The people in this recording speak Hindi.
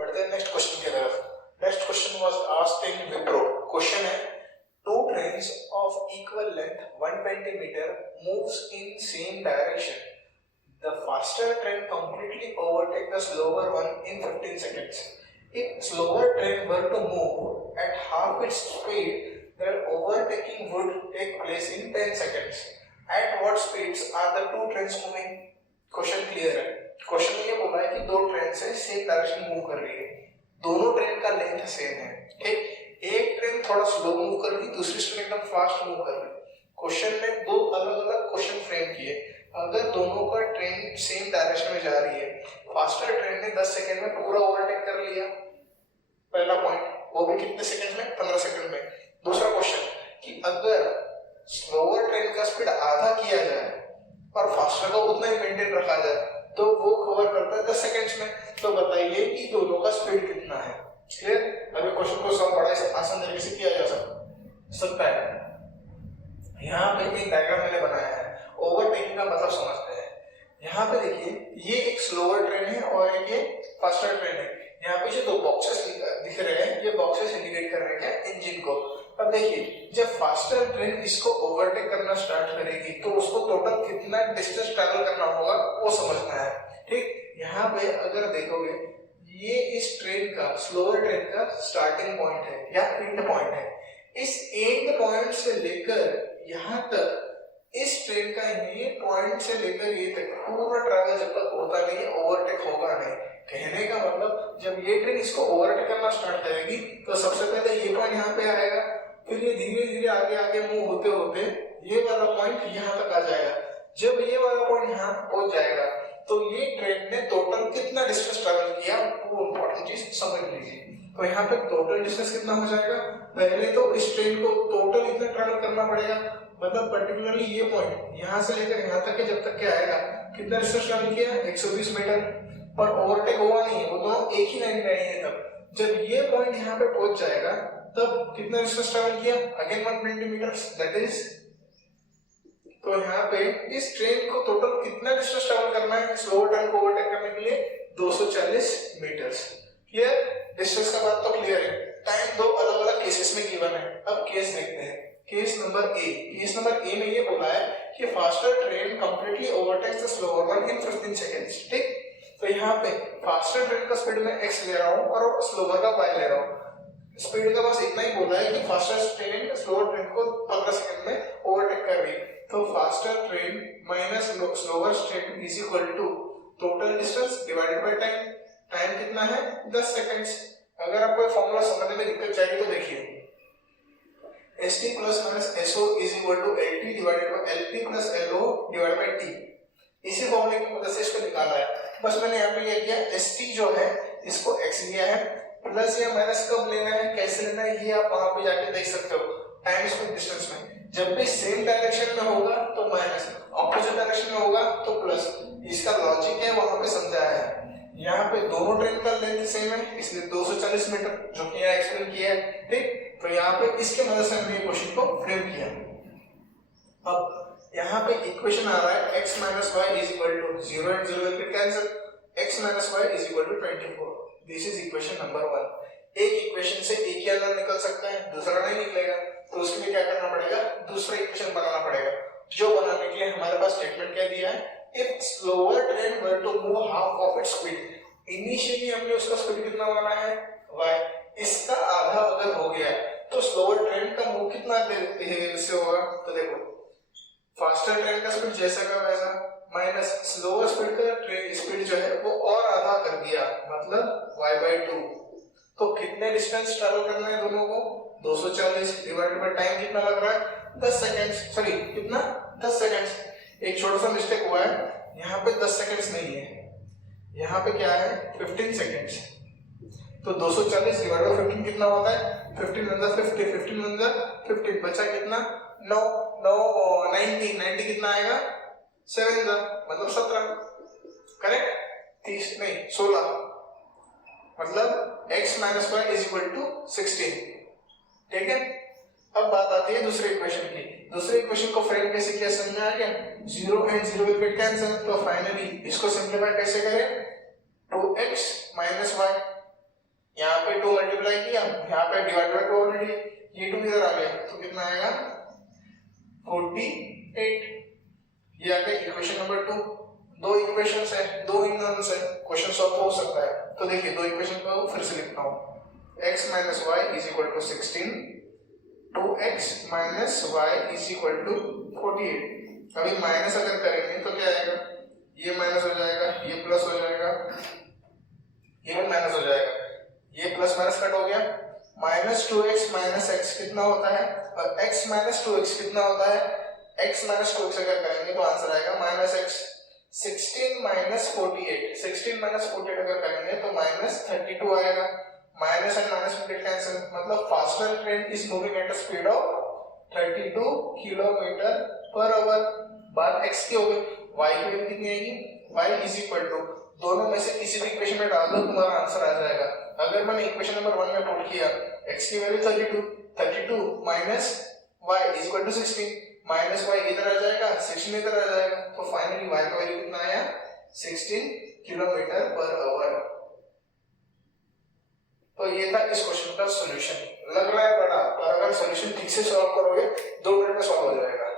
बढ़ते हैं नेक्स्ट क्वेश्चन की तरफ। Next question was asked in Wipro. Question है two trains of equal length 120 meter moves in same direction. The faster train completely overtake the slower one in 15 seconds. If slower train were to move at half its speed, their overtaking would take place in 10 seconds. At what speeds are the two trains moving? Question clear है। क्वेश्चन में ये बोला है कि दो ट्रेन से सेम डायरेक्शन मूव कर रही है, दोनों ट्रेन का लेंथ सेम है, ठीक। एक ट्रेन थोड़ा स्लो मूव कर रही, दूसरी ट्रेन एकदम फास्ट मूव कर रही। क्वेश्चन में दो अलग अलग क्वेश्चन फ्रेम किए। अगर दोनों का ट्रेन सेम डायरेक्शन में जा रही है, फास्टर ट्रेन ने 10 सेकंड में पूरा ओवरटेक कर लिया, पहला पॉइंट, वो भी कितने सेकंड में? 15 सेकंड में। दूसरा क्वेश्चन कि अगर स्लोअर ट्रेन का स्पीड आधा किया जाए और फास्टर का उतना ही मेंटेन रखा जाए तो वो कवर करता है 10 सेकंड्स में। तो बताइए कि दोनों का स्पीड कितना है। क्लियर? अभी क्वेश्चन को सॉल्व बड़ा आसान तरीके से किया जा सकता है। यहाँ पे एक डायग्राम मैंने बनाया है, ओवरटेकिंग का मतलब समझते हैं। यहाँ पे देखिए, ये एक स्लोअर ट्रेन है और एक ये फास्टर ट्रेन है। यहाँ पे जो दो बॉक्सेस दिख रहे हैं, ये बॉक्सेस इंडिकेट कर रहे हैं इंजन को। अब देखिए, जब फास्टर ट्रेन इसको ओवरटेक करना स्टार्ट करेगी तो उसको टोटल कितना डिस्टेंस ट्रैवल करना होगा वो समझना है, ठीक। यहाँ पे अगर देखोगे, ये इस ट्रेन का, स्लोअर ट्रेन का स्टार्टिंग पॉइंट है या एंड पॉइंट है। इस एंड पॉइंट से लेकर यहाँ तक, इस ट्रेन का ये पॉइंट से लेकर ये तक पूरा ट्रैवल जब तक होता नहीं, ओवरटेक होगा नहीं। कहने का मतलब, जब ये ट्रेन इसको ओवरटेक करना स्टार्ट करेगी तो सबसे पहले ये पॉइंट यहाँ पे आएगा, फिर ये धीरे धीरे आगे आगे मूव होते होते ये वाला पॉइंट यहाँ तक आ जाएगा। जब ये वाला पॉइंट यहाँ पहुंच जाएगा तो ये ट्रेन ने टोटल कितना डिस्टेंस ट्रैवल किया, वो इंपॉर्टेंट चीज समझ लीजिए। तो यहाँ पे टोटल डिस्टेंस कितना हो जाएगा? पहले तो इस ट्रेन को टोटल इतना ट्रैवल करना पड़ेगा, मतलब पर्टिकुलरली ये पॉइंट यहाँ से लेकर यहाँ तक के जब तक के आएगा, कितना डिस्टेंस ट्रैवल किया? 120 मीटर। पर ओवरटेक हुआ नहीं है, वो दोनों एक ही लाइन में आई है। तब जब ये पॉइंट यहाँ पे पहुंच जाएगा तब कितना डिस्टेंस ट्रैवल किया? Again 120 metres, that is. तो यहाँ पे इस ट्रेन को टोटल कितना डिस्टेंस ट्रैवल करना है स्लोअर ट्रेन को ओवरटेक करने के लिए? 240 मीटर्स। क्लियर? डिस्टेंस का बात तो क्लियर है। टाइम दो अलग अलग केसेस में गिवन है। अब केस देखते हैं। Case number A. Case number A में ये बोला है कि faster train completely overtakes the slower one in 15 seconds, ठीक। तो यहाँ पे फास्टर ट्रेन का स्पीड में x ले रहा हूँ और स्लोअर का y ले रहा हूँ। स्पीड का बस इतना ही बोला है कि फास्टर ट्रेन स्लोअर ट्रेन को 15 सेकंड में ओवरटेक कर रही है। तो faster train minus slower train is equal to total distance divided by time. Time कितना है? 10 सेकंड्स। अगर आपको फॉर्मूला समझने में दिक्कत जाएगी तो देखिए, st plus minus so is equal to lt divided by lp plus lo divided by t। इसी फॉर्मूले की मदद से इसको निकाला है। बस मैंने यहाँ पे ये किया, st जो है इसको x लिया है, प्लस या माइनस कब लेना है, कैसे लेना है, ये आप वहां पे जाके देख सकते हो। टाइम स्क्वायर डिस्टेंस में जब भी सेम डायरेक्शन में होगा तो माइनस, ऑपोजिट डायरेक्शन में होगा तो प्लस। इसका लॉजिक है वहां पे समझाया है। यहाँ पे दोनों ट्रेन का लेंथ सेम है, इसलिए 240 मीटर, जो कि यहाँ एक्सप्लेन किया है, ठीक। तो यहाँ पे इसके मदद से हमने क्वेश्चन को फ्रेम किया। अब यहाँ पे इक्वेशन आ रहा है x minus y is equal to 0 and 0 will cancel, x minus y is equal to 24। This is equation number 1। एक इक्वेशन से एक ही आंसर निकल सकता है, दूसरा नहीं निकलेगा, तो उसके लिए क्या करना पड़ेगा? दूसरा इक्वेशन बनाना पड़ेगा। जो बनाने के लिए हमारे पास स्टेटमेंट क्या दिया है? If slower train were to move half of its speed. Initially हमने उसका स्पीड कितना माना है? y। इसका आधा अगर हो गया तो स्लोअर ट्रेन का मूव कितना देर से होगा? तो देखो, फास्टर ट्रेन का स्पीड जैसा का वैसा, माइनस स्लोअर स्पीड का ट्रेन स्पीड जो है वो और आधा कर दिया, मतलब y/2। तो कितने डिस्टेंस ट्रैवल करना है दोनों को? 240 डिवाइडेड बाय टाइम कितना लग रहा है? 10 सेकंड्स। सॉरी, कितना? 10 सेकंड्स। एक छोटा सा मिस्टेक हुआ है, यहाँ पे 10 सेकंड्स नहीं है, यहाँ पे क्या है? 15 सेकंड्स। तो 240 डिवाइडेड बाय 15 कितना होता है? 15 अंदर 50, 15 अंदर 50, बचा कितना? 9 90 कितना आएगा? 7 मतलब 17, करेक्ट? 30 नहीं 16, मतलब x minus y is equal to 16, ठीक है। अब बात आती है दूसरे इक्वेशन की। दूसरे इक्वेशन को फ्रेम कैसे किया समझ में आ गया? 0 एंड 0 विल गेट कैंसिल। तो फाइनली इसको सिंपलीफाई कैसे करें? 2x माइनस वाई यहाँ पे 2 मल्टीप्लाई किया, यहाँ पे डिवाइड बाय 2 ऑलरेडी, ये 2 इधर आ गया तो कितना आएगा 48। ये आ गया इक्वेशन नंबर 2। दो इक्वेशंस है, दो इनोन्स है, क्वेश्चन सॉल्व हो सकता है। तो देखिए दो इक्वेशन को फिर से लिखता हूँ, x minus y is equal to 16, 2x minus y is equal to 48। अभी माइनस अगर करेंगे तो क्या आएगा, ये माइनस हो जाएगा, ये प्लस हो जाएगा, ये भी माइनस हो जाएगा, ये प्लस माइनस कट हो गया। माइनस 2x माइनस x कितना होता है, और x माइनस 2x कितना होता है, x माइनस 2x अगर करेंगे तो आंसर आएगा माइनस x। 16 माइनस 48, 16 माइनस 48 अगर करेंगे तो माइनस 32 आएगा। माइनस एंड माइनस कैंसिल, मतलब faster train is moving at a speed of 32 kilometre per hour. बात x की हो गई, y की वैल्यू कितनी आएगी, y इज इक्वल टू, दोनों में से किसी भी इक्वेशन में डाल दो तुम्हारा आंसर आ जाएगा। अगर मैंने इक्वेशन नंबर 1 में पुट किया x की value 32, 32 minus y is equal to 16, minus y इधर आ जाएगा, 16 इधर आ जाएगा, तो फाइनली y का वैल्यू कितना आया 16 किलोमीटर पर आवर। तो ये था इस क्वेश्चन का सॉल्यूशन। लग रहा है बड़ा, पर अगर सॉल्यूशन ठीक से सॉल्व करोगे 2 मिनट में सॉल्व हो जाएगा।